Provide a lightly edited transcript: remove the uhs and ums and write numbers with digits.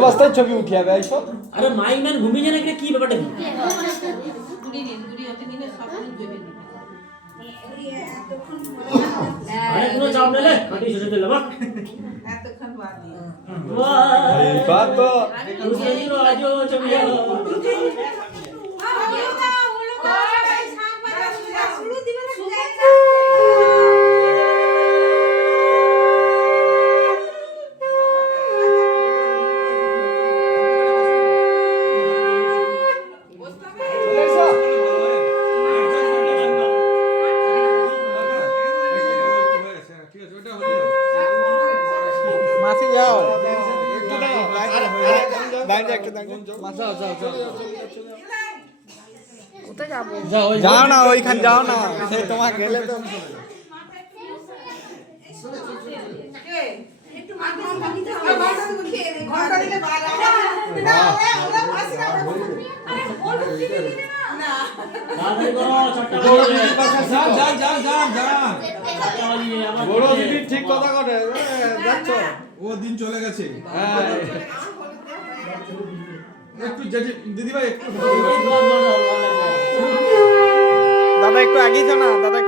অবস্থায় ছবি উঠিয়ে দেয় সব। আরে মাইম্যান ঘুমিয়ে যায় নাকি কি ব্যাপারটা কি? আরে কোনো চাপ নেই কাটি শেষে দিলে বাক এতক্ষণ বাদ দিয়ে এই বাত তো দুসরিও আজো চমিয়া মাসি যাও একটু দাও দাঁড়িয়ে একটু দাঁড়িয়ে মাসা যাও যাও কোথায় যাবো? যাও না ওইখানে যাও না সেই তোমার গেলে তো ঘন্টা দিলে তাড়াতাড়ি করো চারটা বাজে বড় দিদি ঠিক কথা করে দেখছো ও দিন চলে গেছে। হ্যাঁ একটু দিদি ভাই একটু দাদা একটু আগিয়ে যাও না দাদা